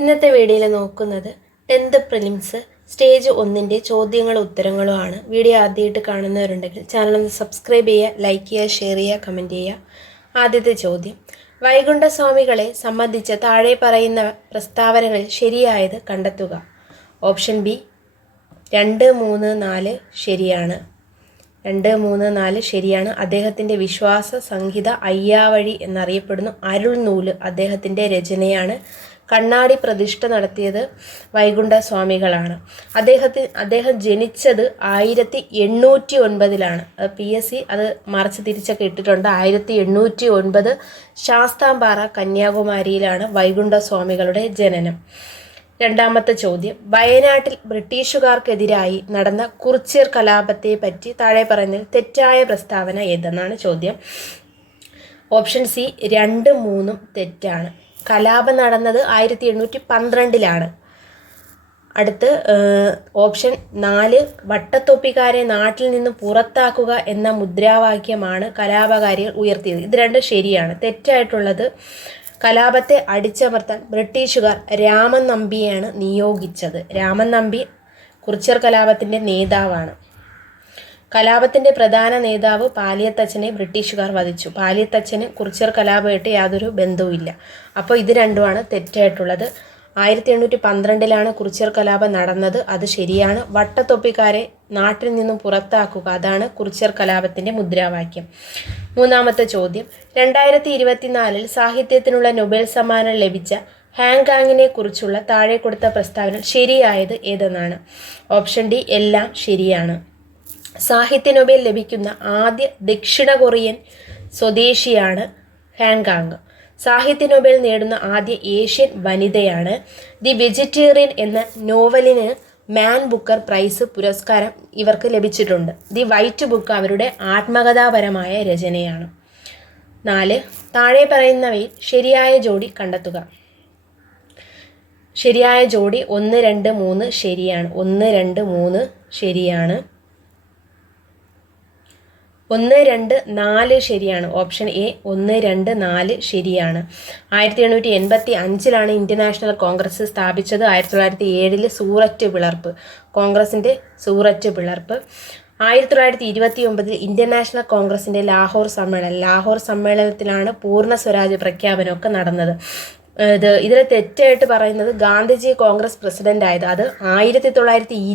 ഇന്നത്തെ വീഡിയോയിൽ നോക്കുന്നത് 10th പ്രിലിംസ് സ്റ്റേജ് 1 ചോദ്യങ്ങളും ഉത്തരങ്ങളുമാണ്. വീഡിയോ ആദ്യമായിട്ട് കാണുന്നവരുണ്ടെങ്കിൽ ചാനൽ ഒന്ന് സബ്സ്ക്രൈബ് ചെയ്യുക, ലൈക്ക് ചെയ്യുക, ഷെയർ ചെയ്യുക, കമൻറ്റ് ചെയ്യുക. ആദ്യത്തെ ചോദ്യം, വൈകുണ്ഠസ്വാമികളെ സംബന്ധിച്ച താഴെ പറയുന്ന പ്രസ്താവനകളിൽ ശരിയായത് കണ്ടെത്തുക. ഓപ്ഷൻ ബി 2, 3, 4 ശരിയാണ്. 2, 3, 4 ശരിയാണ്. അദ്ദേഹത്തിൻ്റെ വിശ്വാസ സംഹിത അയ്യാവഴി എന്നറിയപ്പെടുന്നു. അരുൾനൂല് അദ്ദേഹത്തിൻ്റെ രചനയാണ്. കണ്ണാടി പ്രതിഷ്ഠ നടത്തിയത് വൈകുണ്ഠസ്വാമികളാണ്. അദ്ദേഹം ജനിച്ചത് 1809 PSC അത് മറിച്ച് തിരിച്ചൊക്കെ ഇട്ടിട്ടുണ്ട്. 1809 ശാസ്താംപാറ കന്യാകുമാരിയിലാണ് വൈകുണ്ഠസ്വാമികളുടെ ജനനം. രണ്ടാമത്തെ ചോദ്യം, വയനാട്ടിൽ ബ്രിട്ടീഷുകാർക്കെതിരായി നടന്ന കുറിച്യർ കലാപത്തെ പറ്റി താഴെ പറയുന്നതിൽ തെറ്റായ പ്രസ്താവന ഏതെന്നാണ് ചോദ്യം. ഓപ്ഷൻ സി 2, 3 തെറ്റാണ്. കലാപം നടന്നത് 1812 അടുത്ത് ഓപ്ഷൻ 4, വട്ടത്തൊപ്പിക്കാരെ നാട്ടിൽ നിന്ന് പുറത്താക്കുക എന്ന മുദ്രാവാക്യമാണ് കലാപകാരികൾ ഉയർത്തിയത്. ഇത് രണ്ടും ശരിയാണ്. തെറ്റായിട്ടുള്ളത്, കലാപത്തെ അടിച്ചമർത്താൻ ബ്രിട്ടീഷുകാർ രാമൻ നമ്പിയെയാണ് നിയോഗിച്ചത്. രാമൻ നമ്പി കുറിച്യർ കലാപത്തിൻ്റെ നേതാവാണ്. കലാപത്തിൻ്റെ പ്രധാന നേതാവ് പാലിയത്തച്ഛനെ ബ്രിട്ടീഷുകാർ വധിച്ചു. പാലിയത്തച്ഛന് കുറിച്യർ കലാപമായിട്ട് യാതൊരു ബന്ധവുമില്ല. അപ്പോൾ ഇത് രണ്ടുമാണ് തെറ്റായിട്ടുള്ളത്. 1812 കുറിച്യർ കലാപം നടന്നത്, അത് ശരിയാണ്. വട്ടത്തൊപ്പിക്കാരെ നാട്ടിൽ നിന്നും പുറത്താക്കുക, അതാണ് കുറിച്യർ കലാപത്തിൻ്റെ മുദ്രാവാക്യം. മൂന്നാമത്തെ ചോദ്യം, 2024 സാഹിത്യത്തിനുള്ള നൊബേൽ സമ്മാനം ലഭിച്ച ഹാങ്കാങ്ങിനെ കുറിച്ചുള്ള താഴെ കൊടുത്ത പ്രസ്താവന ശരിയായത് ഏതെന്നാണ്. ഓപ്ഷൻ ഡി എല്ലാം ശരിയാണ്. സാഹിത്യ നൊബേൽ ലഭിക്കുന്ന ആദ്യ ദക്ഷിണ കൊറിയൻ സ്വദേശിയാണ് ഹാങ്കാങ്. സാഹിത്യ നൊബേൽ നേടുന്ന ആദ്യ ഏഷ്യൻ വനിതയാണ്. ദി വെജിറ്റേറിയൻ എന്ന നോവലിന് മാൻ ബുക്കർ പ്രൈസ് പുരസ്കാരം ഇവർക്ക് ലഭിച്ചിട്ടുണ്ട്. ദി വൈറ്റ് ബുക്ക് അവരുടെ ആത്മകഥാപരമായ രചനയാണ്. 4, താഴെ പറയുന്നവയിൽ ശരിയായ ജോഡി കണ്ടെത്തുക. ശരിയായ ജോഡി 1, 2, 3 ശരിയാണ്. 1, 2, 3 ശരിയാണ്. 1, 2, 4 ശരിയാണ്. ഓപ്ഷൻ എ 1, 2, 4 ശരിയാണ്. 1885 ഇന്ത്യൻ നാഷണൽ കോൺഗ്രസ് സ്ഥാപിച്ചത്. 1907 സൂററ്റ് പിളർപ്പ്, കോൺഗ്രസിൻ്റെ സൂററ്റ് പിളർപ്പ്. 1929 ഇന്ത്യൻ നാഷണൽ കോൺഗ്രസിൻ്റെ ലാഹോർ സമ്മേളനത്തിലാണ് പൂർണ്ണ സ്വരാജ് പ്രഖ്യാപനമൊക്കെ നടന്നത്. ഇതിൽ തെറ്റായിട്ട് പറയുന്നത് ഗാന്ധിജി കോൺഗ്രസ് പ്രസിഡന്റ് ആയത് അത് 1924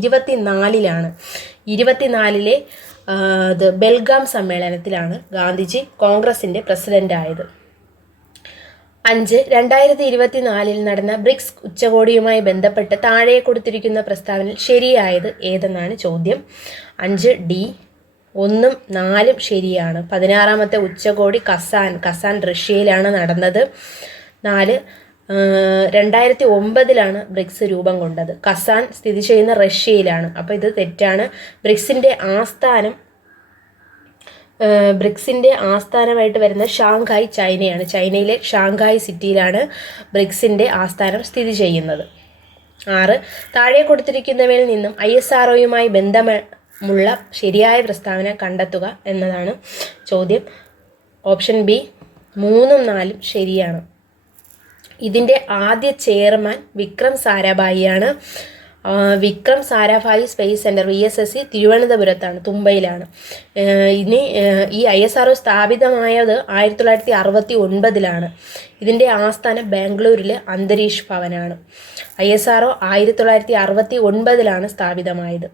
24 ബെൽഗാം സമ്മേളനത്തിലാണ് ഗാന്ധിജി കോൺഗ്രസിൻ്റെ പ്രസിഡന്റ് ആയത്. 5, 2024 നടന്ന ബ്രിക്സ് ഉച്ചകോടിയുമായി ബന്ധപ്പെട്ട് താഴെ കൊടുത്തിരിക്കുന്ന പ്രസ്താവനയിൽ ശരിയായത് ഏതെന്നാണ് ചോദ്യം. 5 ഡി 1, 4 ശരിയാണ്. 16ാമത്തെ ഉച്ചകോടി കസാൻ റഷ്യയിലാണ് നടന്നത്. 4, 2009 ബ്രിക്സ് രൂപം കൊണ്ടത്. കസാൻ സ്ഥിതി ചെയ്യുന്ന റഷ്യയിലാണ്. അപ്പോൾ ഇത് തെറ്റാണ്. ബ്രിക്സിൻ്റെ ആസ്ഥാനമായിട്ട് വരുന്ന ഷാങ്ഹായ് ചൈനയാണ്. ചൈനയിലെ ഷാങ്ഹായ് സിറ്റിയിലാണ് ബ്രിക്സിൻ്റെ ആസ്ഥാനം സ്ഥിതി ചെയ്യുന്നത്. 6, താഴെ കൊടുത്തിരിക്കുന്നവയിൽ നിന്നും ISROയുമായി ബന്ധമുള്ള ശരിയായ പ്രസ്താവന കണ്ടെത്തുക എന്നതാണ് ചോദ്യം. ഓപ്ഷൻ ബി 3, 4 ശരിയാണ്. ഇതിൻ്റെ ആദ്യ ചെയർമാൻ വിക്രം സാരാഭായിയാണ്. Vikram Sarabhai space centre VSSC തിരുവനന്തപുരത്താണ്, തുമ്പയിലാണ്. ഈ ISRO സ്ഥാപിതമായത് 1969 ഇതിൻ്റെ ആസ്ഥാനം ബാംഗ്ലൂരിലെ അന്തരീഷ് ഭവനാണ്. ISRO 1969 സ്ഥാപിതമായത്.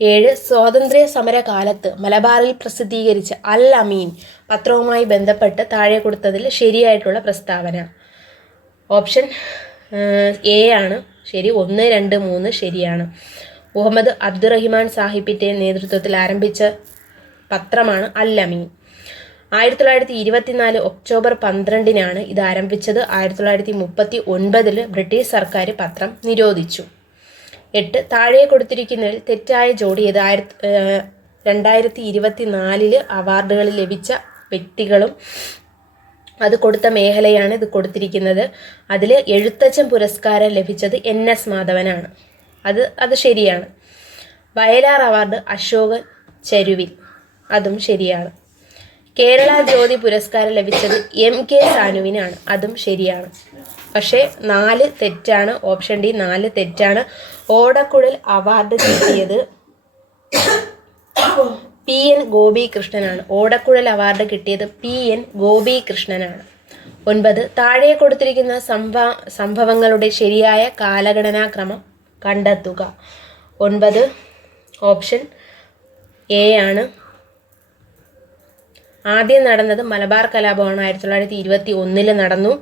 7, സ്വാതന്ത്ര്യ സമര കാലത്ത് മലബാറിൽ പ്രസിദ്ധീകരിച്ച അൽ അമീൻ പത്രവുമായി ബന്ധപ്പെട്ട് താഴെ കൊടുത്തതിൽ ശരിയായിട്ടുള്ള പ്രസ്താവന. ഓപ്ഷൻ എ ആണ് ശരി. 1, 2, 3 ശരിയാണ്. മുഹമ്മദ് അബ്ദുറഹിമാൻ സാഹിബിൻ്റെ നേതൃത്വത്തിൽ ആരംഭിച്ച പത്രമാണ് അൽ അമീൻ. 1924 ഒക്ടോബർ 12 ഇത് ആരംഭിച്ചത്. 1939 ബ്രിട്ടീഷ് സർക്കാർ പത്രം നിരോധിച്ചു. 8, താഴെ കൊടുത്തിരിക്കുന്നതിൽ തെറ്റായ ജോഡി ഏത്. 2024 അവാർഡുകൾ ലഭിച്ച വ്യക്തികളും അത് കൊടുത്ത മേഖലയാണ് ഇത് കൊടുത്തിരിക്കുന്നത്. അതിൽ എഴുത്തച്ഛൻ പുരസ്കാരം ലഭിച്ചത് NS മാധവനാണ്. അത് ശരിയാണ്. വയലാർ അവാർഡ് അശോകൻ ചരുവിൽ, അതും ശരിയാണ്. കേരള ജ്യോതി പുരസ്കാരം ലഭിച്ചത് MK സാനുവിനാണ്, അതും ശരിയാണ്. പക്ഷേ 4 തെറ്റാണ്. ഓപ്ഷൻ ഡി 4 തെറ്റാണ്. ഓടക്കുഴൽ അവാർഡ് കിട്ടിയത് PN ഗോപികൃഷ്ണനാണ്. ഓടക്കുഴൽ അവാർഡ് കിട്ടിയത് PN ഗോപികൃഷ്ണനാണ്. 9 താഴെ കൊടുത്തിരിക്കുന്ന സംഭവങ്ങളുടെ ശരിയായ കാലഗണനാക്രമം കണ്ടെത്തുക. 9 ഓപ്ഷൻ എ ആണ്. ആദ്യം നടന്നത് മലബാർ കലാപമാണ്. 1921 നടന്നു.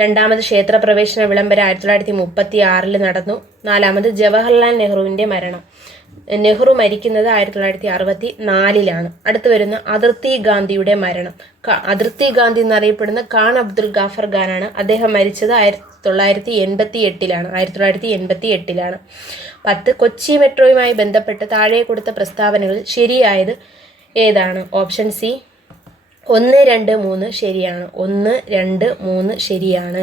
രണ്ടാമത് ക്ഷേത്രപ്രവേശന വിളംബരം 1936 നടന്നു. 4ാമത് ജവഹർലാൽ നെഹ്റുവിൻ്റെ മരണം. നെഹ്റു മരിക്കുന്നത് 1964 അടുത്ത് വരുന്ന അതിർത്തി ഗാന്ധിയുടെ മരണം. അതിർത്തി ഗാന്ധി എന്നറിയപ്പെടുന്ന ഖാൻ അബ്ദുൽ ഗാഫർ ഖാനാണ്. അദ്ദേഹം മരിച്ചത് 1988 10 കൊച്ചി മെട്രോയുമായി ബന്ധപ്പെട്ട് താഴെ കൊടുത്ത പ്രസ്താവനകളിൽ ശരിയായത് ഏതാണ്? ഓപ്ഷൻ സി 1, 2, 3 ശരിയാണ്. 1, 2, 3 ശരിയാണ്.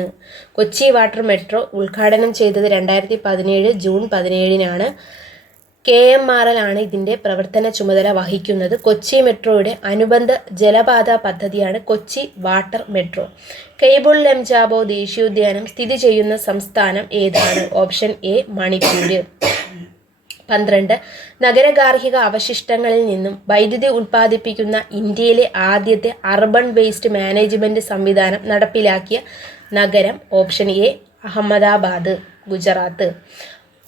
കൊച്ചി വാട്ടർ മെട്രോ ഉദ്ഘാടനം ചെയ്തത് 2017 ജൂൺ 17 KMRL ആണ് ഇതിൻ്റെ പ്രവർത്തന ചുമതല വഹിക്കുന്നത്. കൊച്ചി മെട്രോയുടെ അനുബന്ധ ജലപാത പദ്ധതിയാണ് കൊച്ചി വാട്ടർ മെട്രോ. കെയ്ബുൾ ലംജാബോ ദേശീയോദ്യാനം സ്ഥിതി ചെയ്യുന്ന സംസ്ഥാനം ഏതാണ്? Option A Manipur. 12 നഗരഗാർഹിക അവശിഷ്ടങ്ങളിൽ നിന്നും വൈദ്യുതി ഉൽപ്പാദിപ്പിക്കുന്ന ഇന്ത്യയിലെ ആദ്യത്തെ അർബൻ വേസ്റ്റ് മാനേജ്മെൻറ്റ് സംവിധാനം നടപ്പിലാക്കിയ നഗരം? Option A Ahmedabad, Gujarat.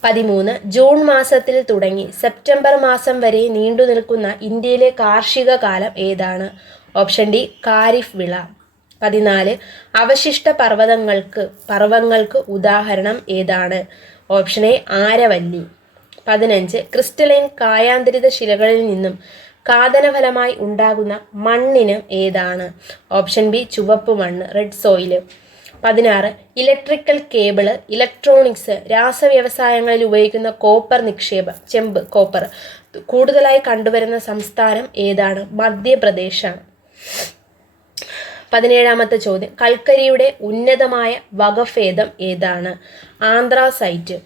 13 June മാസത്തിൽ തുടങ്ങി സെപ്റ്റംബർ മാസം വരെ നീണ്ടു നിൽക്കുന്ന ഇന്ത്യയിലെ കാർഷിക കാലം ഏതാണ്? ഓപ്ഷൻ ഡി ഖാരിഫ് വിള. 14 അവശിഷ്ട പർവ്വങ്ങൾക്ക് ഉദാഹരണം ഏതാണ്? Option A Aravalli. 15 ക്രിസ്റ്റലൈൻ കായാന്തരിത ശിലകളിൽ നിന്നും കാതനഫലമായി ഉണ്ടാകുന്ന മണ്ണിനം ഏതാണ്? ഓപ്ഷൻ ബി ചുവപ്പ് മണ്ണ്, red soil. 16 electrical cable, electronics, രാസവ്യവസായങ്ങളിൽ ഉപയോഗിക്കുന്ന കോപ്പർ നിക്ഷേപം, ചെമ്പ്, കോപ്പർ കൂടുതലായി കണ്ടുവരുന്ന സംസ്ഥാനം ഏതാണ്? മധ്യപ്രദേശാണ്. 17ാമത്തെ ചോദ്യം കൽക്കരിയുടെ ഉന്നതമായ വകഭേദം ഏതാണ്? ആന്ത്രാസൈറ്റ്.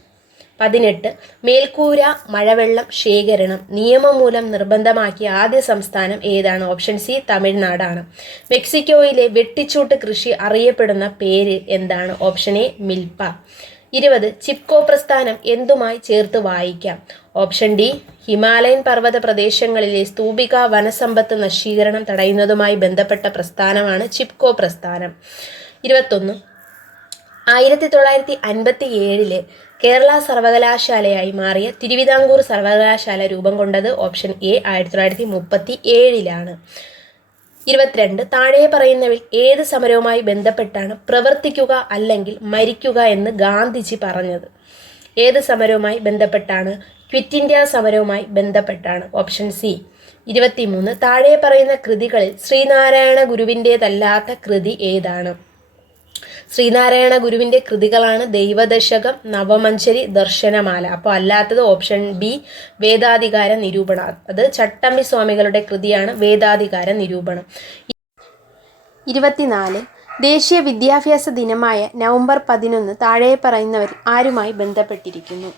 18 മേൽക്കൂര മഴവെള്ളം ശേഖരണം നിയമം മൂലം നിർബന്ധമാക്കിയ ആദ്യ സംസ്ഥാനം ഏതാണ്? ഓപ്ഷൻ സി തമിഴ്നാടാണ്. മെക്സിക്കോയിലെ വെട്ടിച്ചൂട്ട് കൃഷി അറിയപ്പെടുന്ന പേര് എന്താണ്? Option A മിൽപ്പ. 20 ചിപ്കോ പ്രസ്ഥാനം എന്തുമായി ചേർത്ത് വായിക്കാം? ഓപ്ഷൻ ഡി ഹിമാലയൻ പർവ്വത പ്രദേശങ്ങളിലെ സ്തൂപിക വനസമ്പത്ത് നശീകരണം തടയുന്നതുമായി ബന്ധപ്പെട്ട പ്രസ്ഥാനമാണ് ചിപ്കോ പ്രസ്ഥാനം. 21 1957 കേരള സർവകലാശാലയായി മാറിയ തിരുവിതാംകൂർ സർവകലാശാല രൂപം കൊണ്ടത്? ഓപ്ഷൻ എ 1937 22 താഴെ പറയുന്നവയിൽ ഏത് സമരവുമായി ബന്ധപ്പെട്ടാണ് പ്രവർത്തിക്കുക അല്ലെങ്കിൽ മരിക്കുക എന്ന് ഗാന്ധിജി പറഞ്ഞത്? ഏത് സമരവുമായി ബന്ധപ്പെട്ടാണ്? ക്വിറ്റ് ഇന്ത്യ സമരവുമായി ബന്ധപ്പെട്ടാണ്. Option C. 23 താഴെ പറയുന്ന കൃതികളിൽ ശ്രീനാരായണ ഗുരുവിൻ്റേതല്ലാത്ത കൃതി ഏതാണ്? ശ്രീനാരായണ ഗുരുവിൻ്റെ കൃതികളാണ് ദൈവദശകം, നവമഞ്ചരി, ദർശനമാല. അപ്പോൾ അല്ലാത്തത് ഓപ്ഷൻ ബി വേദാധികാര നിരൂപണം. അത് ചട്ടമ്പി സ്വാമികളുടെ കൃതിയാണ് വേദാധികാര നിരൂപണം. 24 ദേശീയ വിദ്യാഭ്യാസ ദിനമായ നവംബർ 11 താഴെ പറയുന്നവർ ആരുമായി ബന്ധപ്പെട്ടിരിക്കുന്നു?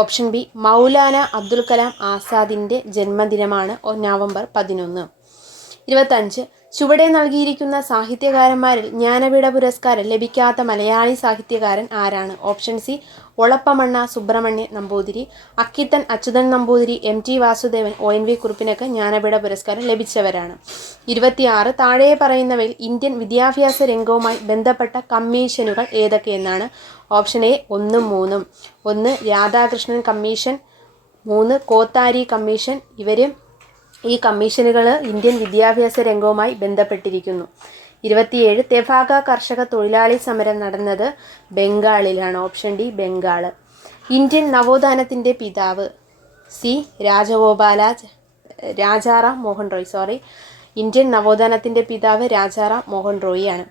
ഓപ്ഷൻ ബി മൗലാന അബ്ദുൽ കലാം ആസാദിൻ്റെ ജന്മദിനമാണ് നവംബർ 11. 25 ചുവടെ നൽകിയിരിക്കുന്ന സാഹിത്യകാരന്മാരിൽ ജ്ഞാനപീഠ പുരസ്കാരം ലഭിക്കാത്ത മലയാളി സാഹിത്യകാരൻ ആരാണ്? Option C Olappamanna Subrahmanya Namboothiri, Akkithan Achuthan Namboothiri, MT Vasudevan, ONV കുറുപ്പിനൊക്കെ ജ്ഞാനപീഠ പുരസ്കാരം ലഭിച്ചവരാണ്. 26 താഴെ പറയുന്നവയിൽ ഇന്ത്യൻ വിദ്യാഭ്യാസ രംഗവുമായി ബന്ധപ്പെട്ട കമ്മീഷനുകൾ ഏതൊക്കെയെന്നാണ്? Option A 1, 3. 1 Radhakrishnan commission, 3 Kothari commission. ഈ കമ്മീഷനുകൾ ഇന്ത്യൻ വിദ്യാഭ്യാസ രംഗവുമായി ബന്ധപ്പെട്ടിരിക്കുന്നു. 27 തെഭാഗ കർഷക തൊഴിലാളി സമരം നടന്നത് ബംഗാളിലാണ്. Option D Bengal. ഇന്ത്യൻ നവോത്ഥാനത്തിൻ്റെ പിതാവ്? സി രാജാറാം മോഹൻ റോയ്. ഇന്ത്യൻ നവോത്ഥാനത്തിൻ്റെ പിതാവ് രാജാറാം മോഹൻ റോയിയാണ്.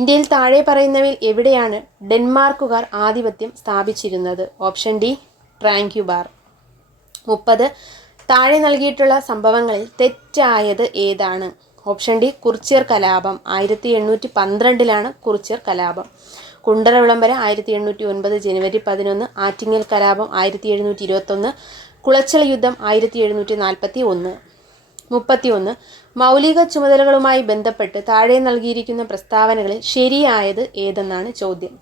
ഇന്ത്യയിൽ താഴെ പറയുന്നവയിൽ എവിടെയാണ് ഡെൻമാർക്കുകാർ ആധിപത്യം സ്ഥാപിച്ചിരുന്നത്? Option D ട്രാങ്ക്യുബാർ. 30 താഴെ നൽകിയിട്ടുള്ള സംഭവങ്ങളിൽ തെറ്റായത് ഏതാണ്? ഓപ്ഷൻ ഡി കുറിച്യർ കലാപം. 1812 കുറിച്യർ കലാപം. കുണ്ടറ വിളംബരം 1809 ജനുവരി 11. ആറ്റിങ്ങൽ കലാപം 1721. കുളച്ചൽ യുദ്ധം 1741. 31 മൗലിക ചുമതലകളുമായി ബന്ധപ്പെട്ട് താഴെ നൽകിയിരിക്കുന്ന പ്രസ്താവനകളിൽ ശരിയായത് ഏതെന്നാണ് ചോദ്യം.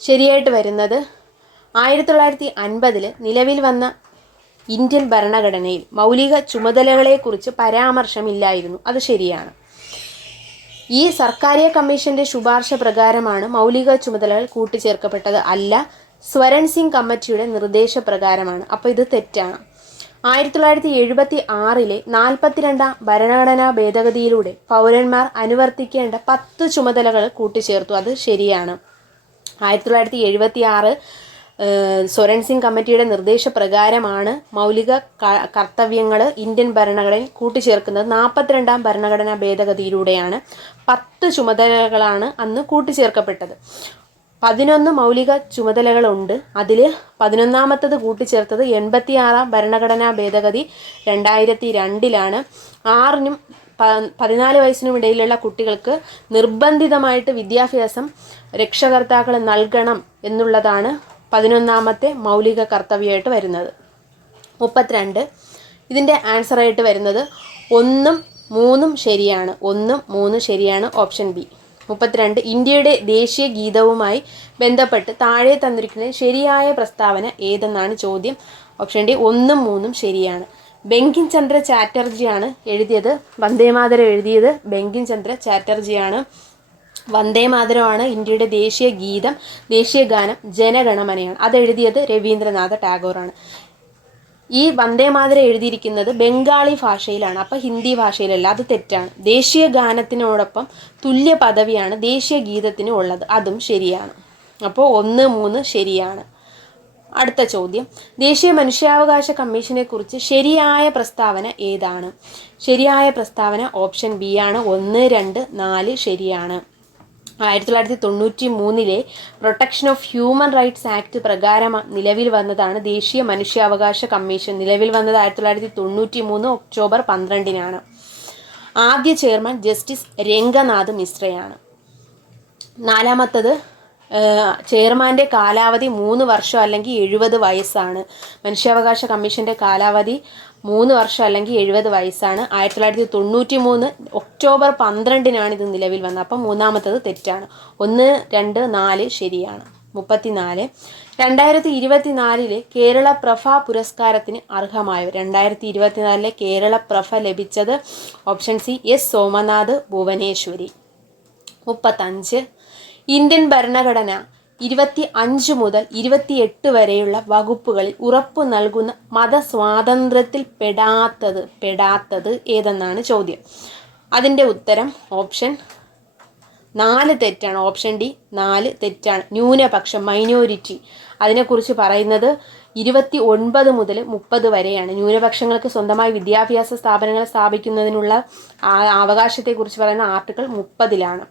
ശരിയായിട്ട് വരുന്നത് 1950 നിലവിൽ വന്ന ഇന്ത്യൻ ഭരണഘടനയിൽ മൗലിക ചുമതലകളെക്കുറിച്ച് പരാമർശമില്ലായിരുന്നു. അത് ശരിയാണ്. ഈ സർക്കാരിയ കമ്മീഷന്റെ ശുപാർശ പ്രകാരമാണ് മൗലിക ചുമതലകൾ കൂട്ടിച്ചേർക്കപ്പെട്ടത്, അല്ല സ്വരൺ സിംഗ് കമ്മിറ്റിയുടെ നിർദ്ദേശപ്രകാരമാണ്. അപ്പോൾ ഇത് തെറ്റാണ്. 1976 42 ഭരണഘടനാ ഭേദഗതിയിലൂടെ പൗരന്മാർ അനുവർത്തിക്കേണ്ട 10 ചുമതലകൾ കൂട്ടിച്ചേർത്തു. അത് ശരിയാണ്. 1976 സ്വരൺ സിംഗ് കമ്മിറ്റിയുടെ നിർദ്ദേശപ്രകാരമാണ് മൗലിക കർത്തവ്യങ്ങൾ ഇന്ത്യൻ ഭരണഘടനയിൽ കൂട്ടിച്ചേർക്കുന്നത്. 42 ഭരണഘടനാ ഭേദഗതിയിലൂടെയാണ് 10 ചുമതലകളാണ് അന്ന് കൂട്ടിച്ചേർക്കപ്പെട്ടത്. 11 മൗലിക ചുമതലകളുണ്ട്. അതിൽ 11ാമത്തത് കൂട്ടിച്ചേർത്തത് 86 ഭരണഘടനാ ഭേദഗതി 2002 6നും 14 വയസ്സിനും ഇടയിലുള്ള കുട്ടികൾക്ക് നിർബന്ധിതമായിട്ട് വിദ്യാഭ്യാസം രക്ഷകർത്താക്കൾ നൽകണം എന്നുള്ളതാണ് 11ാമത്തെ മൗലിക കർത്തവ്യമായിട്ട് വരുന്നത്. 32 ഇതിൻ്റെ ആൻസറായിട്ട് വരുന്നത് 1ഉം 3ഉം ശരിയാണ്. 1ഉം 3ഉം ശരിയാണ്. Option B. 32 ഇന്ത്യയുടെ ദേശീയ ഗീതവുമായി ബന്ധപ്പെട്ട് താഴെ തന്നിരിക്കുന്ന ശരിയായ പ്രസ്താവന ഏതെന്നാണ് ചോദ്യം. ഓപ്ഷൻ ഡി 1ഉം 3ഉം ശരിയാണ്. ബങ്കിം ചന്ദ്ര ചാറ്റർജിയാണ് എഴുതിയത്. വന്ദേമാതരം എഴുതിയത് ബങ്കിം ചന്ദ്ര ചാറ്റർജിയാണ്. വന്ദേമാതരമാണ് ഇന്ത്യയുടെ ദേശീയ ഗീതം. ദേശീയ ഗാനം ജനഗണമനയാണ്. അതെഴുതിയത് രവീന്ദ്രനാഥ ടാഗോറാണ്. ഈ വന്ദേമാതരം എഴുതിയിരിക്കുന്നത് ബംഗാളി ഭാഷയിലാണ്, അപ്പോൾ ഹിന്ദി ഭാഷയിലല്ല. അത് തെറ്റാണ്. ദേശീയ ഗാനത്തിനോടൊപ്പം തുല്യ പദവിയാണ് ദേശീയ ഗീതത്തിന് ഉള്ളത്. അതും ശരിയാണ്. അപ്പോൾ 1, 3 ശരിയാണ്. അടുത്ത ചോദ്യം, ദേശീയ മനുഷ്യാവകാശ കമ്മീഷനെ കുറിച്ച് ശരിയായ പ്രസ്താവന ഏതാണ്? ശരിയായ പ്രസ്താവന ഓപ്ഷൻ ബി ആണ്. 1, 2, 4 ശരിയാണ്. 1993 protection of human rights act പ്രകാരം നിലവിൽ വന്നതാണ് ദേശീയ മനുഷ്യാവകാശ കമ്മീഷൻ. നിലവിൽ വന്നത് 1993 ഒക്ടോബർ 12 ആദ്യ ചെയർമാൻ ജസ്റ്റിസ് രംഗനാഥ് മിശ്രയാണ്. 4ാമത്തത് ചെയർമാൻ്റെ കാലാവധി 3 വർഷം അല്ലെങ്കിൽ 70 വയസ്സാണ്. മനുഷ്യാവകാശ കമ്മീഷൻ്റെ കാലാവധി 3 വർഷം അല്ലെങ്കിൽ 70 വയസ്സാണ്. 1993 ഒക്ടോബർ 12 ഇത് നിലവിൽ വന്നത്. അപ്പം 3ാമത്തത് തെറ്റാണ്. 1, 2, 4 ശരിയാണ്. 34 2024 കേരള പ്രഭ പുരസ്കാരത്തിന് അർഹമായവർ. 2024 കേരള പ്രഭ ലഭിച്ചത് option C S Somanath Bhuvaneshwari. 35 Indian ഭരണഘടന 25 മുതൽ 28 വരെയുള്ള വകുപ്പുകളിൽ ഉറപ്പു നൽകുന്ന മതസ്വാതന്ത്ര്യത്തിൽ പെടാത്തത് ഏതെന്നാണ് ചോദ്യം. അതിൻ്റെ ഉത്തരം ഓപ്ഷൻ 4 തെറ്റാണ്. ഓപ്ഷൻ ഡി 4 തെറ്റാണ്. ന്യൂനപക്ഷം, മൈനോരിറ്റി, അതിനെക്കുറിച്ച് പറയുന്നത് 29 മുതൽ 30 വരെയാണ്. ന്യൂനപക്ഷങ്ങൾക്ക് സ്വന്തമായി വിദ്യാഭ്യാസ സ്ഥാപനങ്ങൾ സ്ഥാപിക്കുന്നതിനുള്ള അവകാശത്തെക്കുറിച്ച് പറയുന്ന ആർട്ടിക്കിൾ 30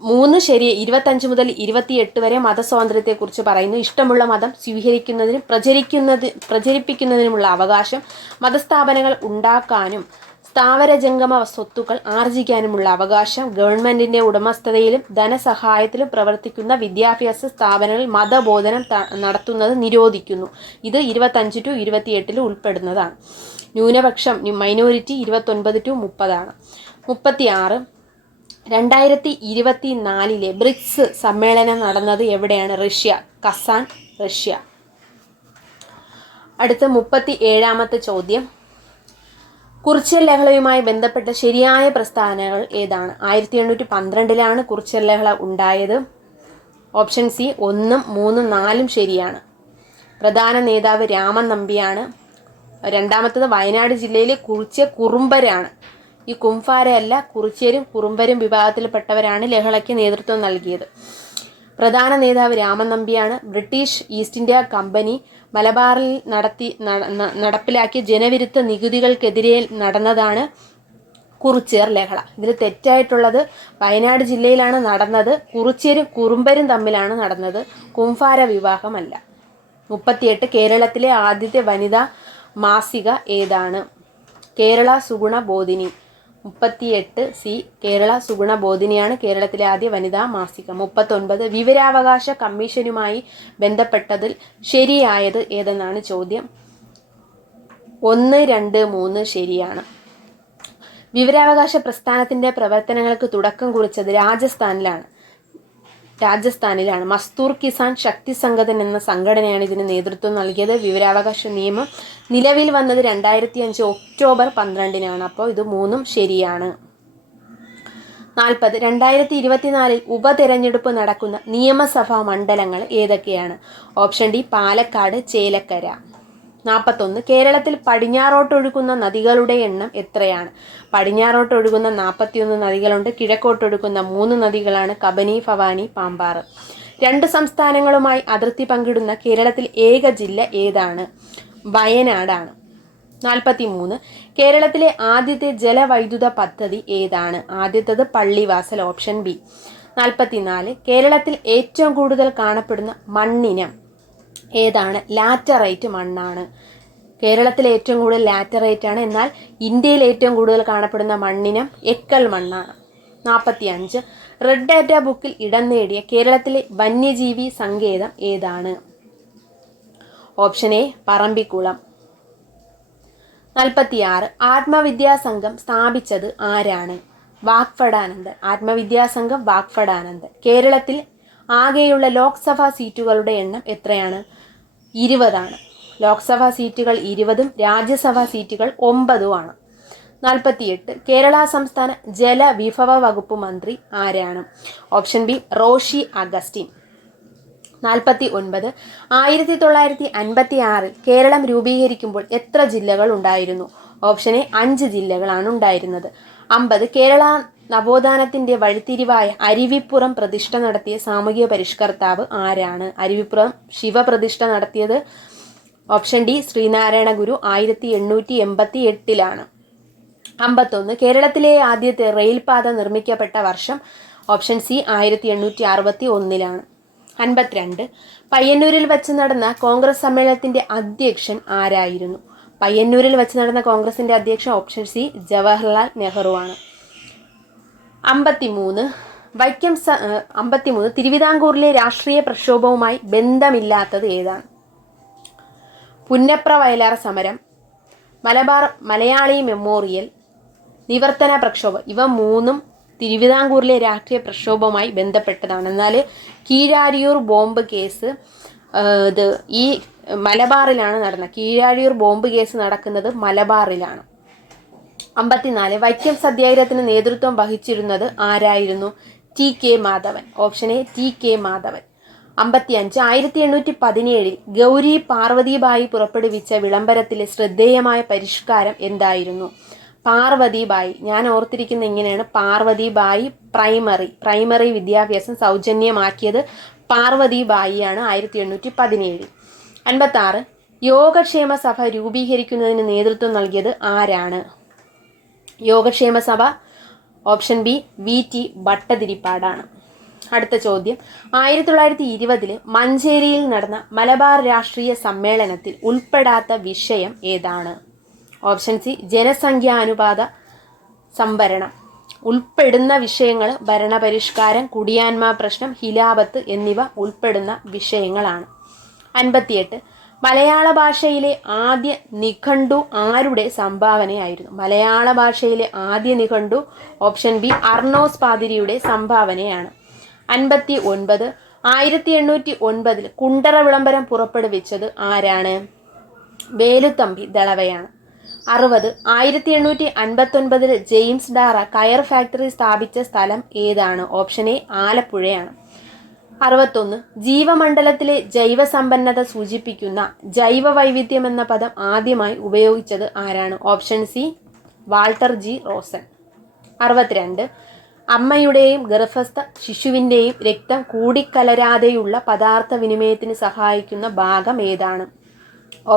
3 ശരി. 25 മുതൽ 28 വരെ മതസ്വാതന്ത്ര്യത്തെക്കുറിച്ച് പറയുന്നു. ഇഷ്ടമുള്ള മതം സ്വീകരിക്കുന്നതിനും പ്രചരിപ്പിക്കുന്നതിനുമുള്ള അവകാശം, മതസ്ഥാപനങ്ങൾ ഉണ്ടാക്കാനും സ്ഥാവര ജംഗമ സ്വത്തുക്കൾ ആർജിക്കാനുമുള്ള അവകാശം, ഗവൺമെന്റിന്റെ ഉടമസ്ഥതയിലും ധനസഹായത്തിലും പ്രവർത്തിക്കുന്ന വിദ്യാഭ്യാസ സ്ഥാപനങ്ങളിൽ മതബോധനം നടത്തുന്നത് നിരോധിക്കുന്നു. ഇത് 25 to 28 ഉൾപ്പെടുന്നതാണ്. ന്യൂനപക്ഷം, മൈനോരിറ്റി 29 to 30. 36 2024 ബ്രിക്സ് സമ്മേളനം നടന്നത് എവിടെയാണ്? Russia, Kazan, Russia. അടുത്ത 37ാമത്തെ ചോദ്യം, കുറിച്യൽ ലഹളയുമായി ബന്ധപ്പെട്ട ശരിയായ പ്രസ്താവനകൾ ഏതാണ്? 1812 കുറിച്യൽ ലഹള ഉണ്ടായത്. ഓപ്ഷൻ സി 1, 3, 4 ശരിയാണ്. പ്രധാന നേതാവ് രാമൻ നമ്പിയാണ്. 2ാമത്തത് വയനാട് ജില്ലയിലെ കുറിച്യ കുറുമ്പരാണ്. ഈ കുംഫാരയല്ല, കുറിച്യരും കുറുമ്പരും വിഭാഗത്തിൽപ്പെട്ടവരാണ് ലഹളയ്ക്ക് നേതൃത്വം നൽകിയത്. പ്രധാന നേതാവ് രാമൻ നമ്പിയാണ്. ബ്രിട്ടീഷ് ഈസ്റ്റ് ഇന്ത്യ കമ്പനി മലബാറിൽ നടപ്പിലാക്കിയ ജനവിരുദ്ധ നികുതികൾക്കെതിരെ നടന്നതാണ് കുറിച്യർ ലഹള. ഇതിൽ തെറ്റായിട്ടുള്ളത് വയനാട് ജില്ലയിലാണ് നടന്നത്. കുറിച്യരും കുറുമ്പരും തമ്മിലാണ് നടന്നത്, കുംഫാര വിവാഹമല്ല. 38 കേരളത്തിലെ ആദ്യത്തെ വനിതാ മാസിക ഏതാണ്? കേരള സുഗുണ ബോധിനി. 38 സി കേരള സുഗുണ ബോധിനിയാണ് കേരളത്തിലെ ആദ്യ വനിതാ മാസിക. 39 വിവരാവകാശ കമ്മീഷനുമായി ബന്ധപ്പെട്ടതിൽ ശരിയായത് ഏതെന്നാണ് ചോദ്യം. 1, 2, 3 ശരിയാണ്. വിവരാവകാശ പ്രസ്ഥാനത്തിന്റെ പ്രവർത്തനങ്ങൾക്ക് തുടക്കം കുറിച്ചത് രാജസ്ഥാനിലാണ്. മസ്തൂർ കിസാൻ ശക്തി സംഗതൻ എന്ന സംഘടനയാണ് ഇതിന് നേതൃത്വം നൽകിയത്. വിവരാവകാശ നിയമം നിലവിൽ വന്നത് 2005 ഒക്ടോബർ 12-നാണ്. അപ്പോൾ ഇത് 3 ശരിയാണ്. 40. 2024 ഉപതെരഞ്ഞെടുപ്പ് നടക്കുന്ന നിയമസഭാ മണ്ഡലങ്ങൾ ഏതൊക്കെയാണ്? Option D Palakkad, Chelakkara. 41. കേരളത്തിൽ പടിഞ്ഞാറോട്ടൊഴുകുന്ന നദികളുടെ എണ്ണം എത്രയാണ്? പടിഞ്ഞാറോട്ടൊഴുകുന്ന 41 നദികളുണ്ട്. കിഴക്കോട്ടൊഴുകുന്ന 3 നദികളാണ് കബനി, ഭവാനി, പാമ്പാറ്. 2 സംസ്ഥാനങ്ങളുമായി അതിർത്തി പങ്കിടുന്ന കേരളത്തിൽ ഏക ജില്ല ഏതാണ്? വയനാടാണ്. 43. കേരളത്തിലെ ആദ്യത്തെ ജലവൈദ്യുത പദ്ധതി ഏതാണ്? ആദ്യത്തേത് പള്ളിവാസൽ, ഓപ്ഷൻ ബി. 44. കേരളത്തിൽ ഏറ്റവും കൂടുതൽ കാണപ്പെടുന്ന മണ്ണിനം ഏതാണ്? ലാറ്ററൈറ്റ് മണ്ണാണ്. കേരളത്തിൽ ഏറ്റവും കൂടുതൽ ലാറ്ററൈറ്റ് ആണ്. എന്നാൽ ഇന്ത്യയിൽ ഏറ്റവും കൂടുതൽ കാണപ്പെടുന്ന മണ്ണിനം എക്കൽ മണ്ണാണ്. 45. റെഡ് ഡാറ്റ ബുക്കിൽ ഇടം നേടിയ കേരളത്തിലെ വന്യജീവി സങ്കേതം ഏതാണ്? Option A Parambikulam. 46. ആത്മവിദ്യാസംഘം സ്ഥാപിച്ചത് ആരാണ്? വാഗ്ഭടാനന്ദൻ. ആത്മവിദ്യാസംഘം വാഗ്ഭടാനന്ദൻ. കേരളത്തിൽ ആകെയുള്ള ലോക്സഭാ സീറ്റുകളുടെ എണ്ണം എത്രയാണ്? 20 ലോക്സഭാ സീറ്റുകൾ 20-ഉം രാജ്യസഭാ സീറ്റുകൾ 9-ഉമാണ്. 48. കേരള സംസ്ഥാന ജലവിഭവ വകുപ്പ് മന്ത്രി ആരാണ്? Option B Roshy Augustine. 49. 1956 Keralam രൂപീകരിക്കുമ്പോൾ എത്ര ജില്ലകൾ ഉണ്ടായിരുന്നു? ഓപ്ഷൻ എ 5 ജില്ലകളാണ് ഉണ്ടായിരുന്നത്. 50. കേരള നവോത്ഥാനത്തിന്റെ വഴിത്തിരിവായ അരുവിപ്പുറം പ്രതിഷ്ഠ നടത്തിയ സാമൂഹിക പരിഷ്കർത്താവ് ആരാണ്? അരുവിപ്പുറം ശിവപ്രതിഷ്ഠ നടത്തിയത് ഓപ്ഷൻ ഡി ശ്രീനാരായണ ഗുരു 1888-ലാണ്. 51. കേരളത്തിലെ ആദ്യത്തെ റെയിൽപാത നിർമ്മിക്കപ്പെട്ട വർഷം? ഓപ്ഷൻ സി 1861-ലാണ്. 52. പയ്യന്നൂരിൽ വച്ച് നടന്ന കോൺഗ്രസ് സമ്മേളനത്തിന്റെ അധ്യക്ഷൻ ആരായിരുന്നു? പയ്യന്നൂരിൽ വച്ച് നടന്ന കോൺഗ്രസിന്റെ അധ്യക്ഷൻ ഓപ്ഷൻ സി ജവഹർലാൽ നെഹ്റു ആണ്. 53. 53. തിരുവിതാംകൂറിലെ രാഷ്ട്രീയ പ്രക്ഷോഭവുമായി ബന്ധമില്ലാത്തത് ഏതാണ്? പുന്നപ്ര വയലാർ സമരം, മലബാർ മലയാളി മെമ്മോറിയൽ, നിവർത്തന പ്രക്ഷോഭം. ഇവ 3ഉം തിരുവിതാംകൂറിലെ രാഷ്ട്രീയ പ്രക്ഷോഭവുമായി ബന്ധപ്പെട്ടതാണ്. എന്നാൽ കീഴാരിയൂർ ബോംബ് കേസ് ഇത് ഈ മലബാറിലാണ് നടന്നത്. കീഴാരിയൂർ ബോംബ് കേസ് നടക്കുന്നത് മലബാറിലാണ്. 54. വൈക്കം സത്യാഗ്രഹത്തിന് നേതൃത്വം വഹിച്ചിരുന്നത് ആരായിരുന്നു? T K Madhavan. Option A T K Madhavan. 55. 1817 Gauri Parvathi Bai പുറപ്പെടുവിച്ച വിളംബരത്തിലെ ശ്രദ്ധേയമായ പരിഷ്കാരം എന്തായിരുന്നു? പാർവതിബായി. ഞാൻ ഓർത്തിരിക്കുന്ന ഇങ്ങനെയാണ്: പാർവതിബായി പ്രൈമറി വിദ്യാഭ്യാസം സൗജന്യമാക്കിയത് പാർവതിബായിയാണ് 1817. 56. യോഗക്ഷേമ സഭ രൂപീകരിക്കുന്നതിന് നേതൃത്വം നൽകിയത് ആരാണ്? യോഗക്ഷേമ സഭ ഓപ്ഷൻ ബി വി ടി ഭട്ടതിരിപ്പാടാണ്. അടുത്ത ചോദ്യം: 1920 മഞ്ചേരിയിൽ നടന്ന മലബാർ രാഷ്ട്രീയ സമ്മേളനത്തിൽ ഉൾപ്പെടാത്ത വിഷയം ഏതാണ്? ഓപ്ഷൻ സി ജനസംഖ്യാനുപാത സംവരണം. ഉൾപ്പെടുന്ന വിഷയങ്ങൾ ഭരണപരിഷ്കാരം, കുടിയാന്മ പ്രശ്നം, ഹിലാപത്ത് എന്നിവ ഉൾപ്പെടുന്ന വിഷയങ്ങളാണ്. 58. മലയാള ഭാഷയിലെ ആദ്യ നിഘണ്ടു ആരുടെ സംഭാവനയായിരുന്നു? മലയാള ഭാഷയിലെ ആദ്യ നിഘണ്ടു ഓപ്ഷൻ ബി അർണോസ് പാതിരിയുടെ സംഭാവനയാണ്. 59. 1809 കുണ്ടറ വിളംബരം പുറപ്പെടുവിച്ചത് ആരാണ്? വേലുത്തമ്പി ദളവയാണ്. 60. 1859 ജെയിംസ് ഡാറ കയർ ഫാക്ടറി സ്ഥാപിച്ച സ്ഥലം ഏതാണ്? Option A ആലപ്പുഴയാണ്. 61. ജീവമണ്ഡലത്തിലെ ജൈവസമ്പന്നത സൂചിപ്പിക്കുന്ന ജൈവ വൈവിധ്യം എന്ന പദം ആദ്യമായി ഉപയോഗിച്ചത് ആരാണ്? Option C Walter G Rosan. 62. അമ്മയുടെയും ഗർഭസ്ഥ ശിശുവിൻ്റെയും രക്തം കൂടിക്കലരാതെയുള്ള പദാർത്ഥ വിനിമയത്തിന് സഹായിക്കുന്ന ഭാഗം ഏതാണ്?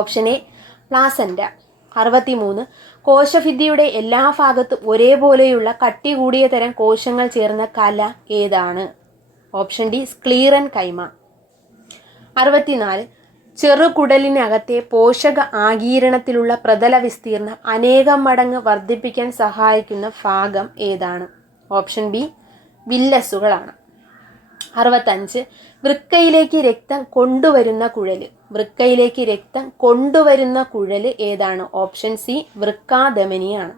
Option A placenta. 63. കോശഭിത്തിയുടെ എല്ലാ ഭാഗത്തും ഒരേപോലെയുള്ള കട്ടി കൂടിയ തരം കോശങ്ങൾ ചേർന്ന കല ഏതാണ്? ഓപ്ഷൻ ഡി സ്ക്ലീറൻ കൈമ. 64. ചെറുകുടലിനകത്തെ പോഷക ആഗീരണത്തിലുള്ള പ്രതല വിസ്തീർണം അനേകം മടങ്ങ് വർദ്ധിപ്പിക്കാൻ സഹായിക്കുന്ന ഭാഗം ഏതാണ്? Option B വില്ലസുകളാണ്. 65. വൃക്കയിലേക്ക് രക്തം കൊണ്ടുവരുന്ന കുഴല്. വൃക്കയിലേക്ക് രക്തം കൊണ്ടുവരുന്ന കുഴൽ ഏതാണ്? Option C വൃക്കാധമനിയാണ്.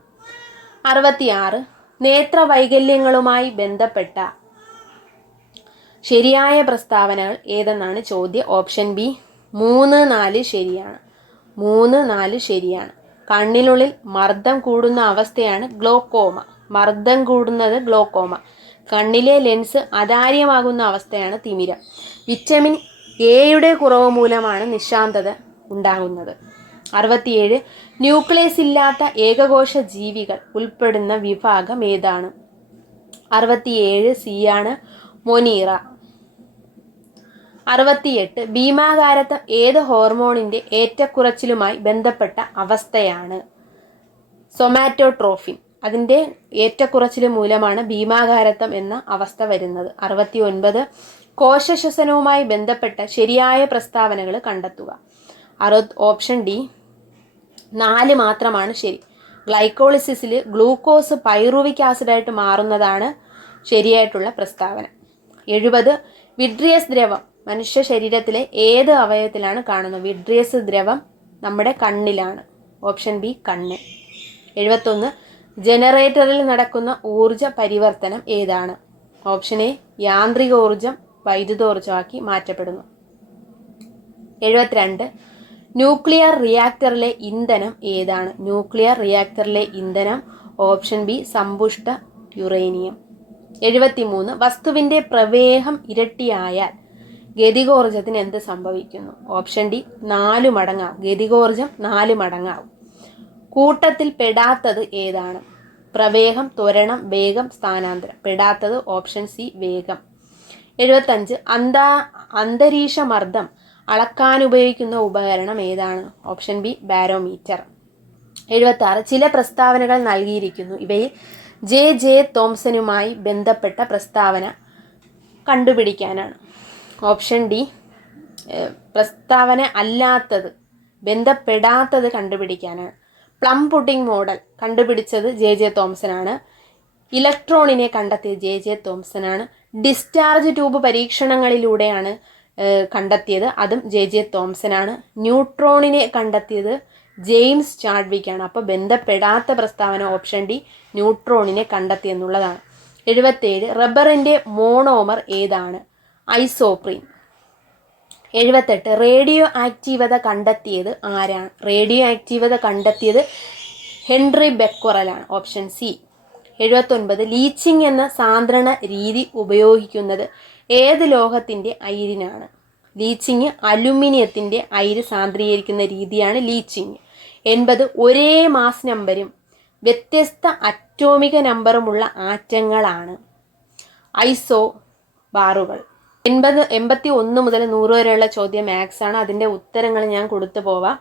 66 നേത്രവൈകല്യങ്ങളുമായി ബന്ധപ്പെട്ട ശരിയായ പ്രസ്താവനകൾ ഏതെന്നാണ് ചോദ്യം. ഓപ്ഷൻ ബി 3, 4 ശരിയാണ്. 3, 4 ശരിയാണ്. കണ്ണിനുള്ളിൽ മർദ്ദം കൂടുന്ന അവസ്ഥയാണ് ഗ്ലോക്കോമ. മർദ്ദം കൂടുന്നത് ഗ്ലോക്കോമ. കണ്ണിലെ ലെൻസ് അതാര്യമാകുന്ന അവസ്ഥയാണ് തിമിരം. വിറ്റമിൻ എയുടെ കുറവ് മൂലമാണ് നിശാന്തത ഉണ്ടാകുന്നത്. 67 ന്യൂക്ലിയസ് ഇല്ലാത്ത ഏകകോശ ജീവികൾ ഉൾപ്പെടുന്ന വിഭാഗം ഏതാണ്? 67 സി ആണ്, മൊനീറ. 68 ഭീമാകാരത്വം ഏത് ഹോർമോണിന്റെ ഏറ്റക്കുറച്ചിലുമായി ബന്ധപ്പെട്ട അവസ്ഥയാണ്? സൊമാറ്റോട്രോഫിൻ. അതിൻ്റെ ഏറ്റക്കുറച്ചിൽ മൂലമാണ് ഭീമാകാരത്വം എന്ന അവസ്ഥ വരുന്നത്. 69 കോശശ്വസനവുമായി ബന്ധപ്പെട്ട ശരിയായ പ്രസ്താവനകൾ കണ്ടെത്തുക. ഓപ്ഷൻ ഡി 4 മാത്രമാണ് ശരി. ഗ്ലൈക്കോളിസിസിൽ ഗ്ലൂക്കോസ് പൈറുവിക് ആസിഡായിട്ട് മാറുന്നതാണ് ശരിയായിട്ടുള്ള പ്രസ്താവന. 70 വിട്രിയസ് ദ്രവം മനുഷ്യ ശരീരത്തിലെ ഏത് അവയവത്തിലാണ് കാണുന്നത്? വിട്രിയസ് ദ്രവം നമ്മുടെ കണ്ണിലാണ്. ഓപ്ഷൻ ബി കണ്ണ്. 71 ജനറേറ്ററിൽ നടക്കുന്ന ഊർജ പരിവർത്തനം ഏതാണ്? ഓപ്ഷൻ എ യാന്ത്രിക ഊർജം വൈദ്യുതോർജ്ജമാക്കി മാറ്റപ്പെടുന്നു. 72 ന്യൂക്ലിയർ റിയാക്ടറിലെ ഇന്ധനം ഏതാണ്? ന്യൂക്ലിയർ റിയാക്ടറിലെ ഇന്ധനം ഓപ്ഷൻ ബി സമ്പുഷ്ട യുറേനിയം. 73 വസ്തുവിൻ്റെ പ്രവേഗം ഇരട്ടിയായാൽ ഗതികോർജത്തിന് എന്ത് സംഭവിക്കുന്നു? Option D 4 മടങ്ങാവും. ഗതികോർജം 4 മടങ്ങാവും. കൂട്ടത്തിൽ പെടാത്തത് ഏതാണ്? പ്രവേഗം, ത്വരണം, വേഗം, സ്ഥാനാന്തരം. പെടാത്തത് ഓപ്ഷൻ സി വേഗം. 75 അന്തരീക്ഷ മർദ്ദം അളക്കാനുപയോഗിക്കുന്ന ഉപകരണം ഏതാണ്? Option B barometer. 76 ചില പ്രസ്താവനകൾ നൽകിയിരിക്കുന്നു. ഇവയിൽ ജെ തോംസനുമായി ബന്ധപ്പെട്ട പ്രസ്താവന കണ്ടുപിടിക്കാനാണ്. ഓപ്ഷൻ ഡി പ്രസ്താവന അല്ലാത്തത്, ബന്ധപ്പെടാത്തത് കണ്ടുപിടിക്കാനാണ്. പ്ലം പുഡിംഗ് മോഡൽ കണ്ടുപിടിച്ചത് ജെ തോംസനാണ്. ഇലക്ട്രോണിനെ കണ്ടെത്തിയത് ജെ തോംസനാണ്. ഡിസ്ചാർജ് ട്യൂബ് പരീക്ഷണങ്ങളിലൂടെയാണ് കണ്ടെത്തിയത്, അതും ജെ തോംസനാണ്. ന്യൂട്രോണിനെ കണ്ടെത്തിയത് ജെയിംസ് ചാഡ്വിക്കാണ്. അപ്പോൾ ബന്ധപ്പെടാത്ത പ്രസ്താവന ഓപ്ഷൻ ഡി ന്യൂട്രോണിനെ കണ്ടെത്തി എന്നുള്ളതാണ്. 77 റബ്ബറിൻ്റെ മോണോമർ ഏതാണ്? ഐസോപ്രീൻ. 78 റേഡിയോ ആക്റ്റീവത കണ്ടെത്തിയത് ആരാണ്? റേഡിയോ ആക്റ്റീവത കണ്ടെത്തിയത് ഹെൻറി ബെക്വറലാണ്. Option C. 79 ലീച്ചിങ് എന്ന സാന്ദ്രണ രീതി ഉപയോഗിക്കുന്നത് ഏത് ലോഹത്തിൻ്റെ അയിരിനാണ്? ലീച്ചിങ് അലുമിനിയത്തിൻ്റെ അയിര് സാന്ദ്രീകരിക്കുന്ന രീതിയാണ് ലീച്ചിങ്. 80 ഒരേ മാസ് നമ്പരും വ്യത്യസ്ത അറ്റോമിക നമ്പറുമുള്ള ആറ്റങ്ങളാണ് ഐസോ ബാറുകൾ. 81 മുതൽ 100 വരെയുള്ള ചോദ്യം മാത്സ് ആണ്. അതിൻ്റെ ഉത്തരങ്ങൾ ഞാൻ കൊടുത്തു പോവാം.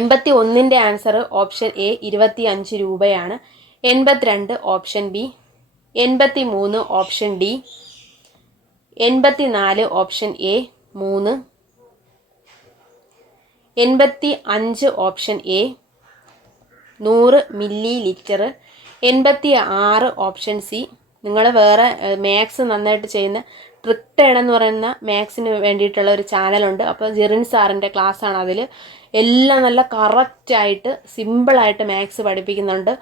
81ൻ്റെ ആൻസർ ഓപ്ഷൻ എ 25 രൂപയാണ്. 82 option B, 83 option D, 84 option A 3, 85 option A 100 milli litre, 86 option C. നിങ്ങൾ വേറെ മാത്സ് നന്നായിട്ട് ചെയ്യുന്ന ട്രിക്ടേൺ എന്ന് പറയുന്ന മാത്സിന് വേണ്ടിയിട്ടുള്ള ഒരു ചാനലുണ്ട്. അപ്പോൾ ജെറിൻ സാറിൻ്റെ ക്ലാസ്സാണ്. അതിൽ എല്ലാം നല്ല കറക്റ്റായിട്ട് സിമ്പിളായിട്ട് മാത്സ് പഠിപ്പിക്കുന്നുണ്ട്.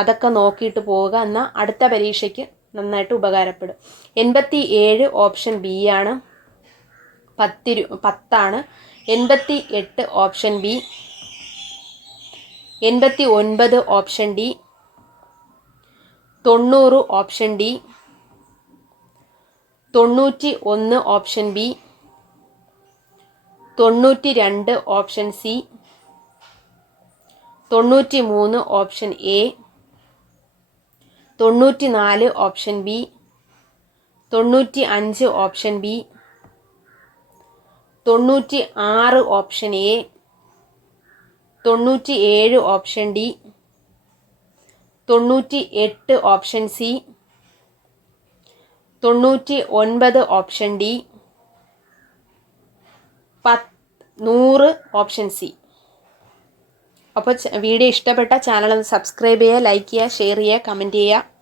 അതൊക്കെ നോക്കിയിട്ട് പോവുക. എന്നാൽ അടുത്ത പരീക്ഷയ്ക്ക് നന്നായിട്ട് ഉപകാരപ്പെടും. 87 ഓപ്ഷൻ ബി ആണ്, 10 88 option B, 89 option D, 90 option D, 91 option B, 92 option C, 93 option A, 94 option B, 95 option B, 96 option A, 97 option D, 98 option C, 99 option D, 100 option C. അപ്പോൾ വീഡിയോ ഇഷ്ടപ്പെട്ട ചാനൽ ഒന്ന് സബ്സ്ക്രൈബ് ചെയ്യുക, like ചെയ്യുക, share ചെയ്യുക, comment ചെയ്യുക.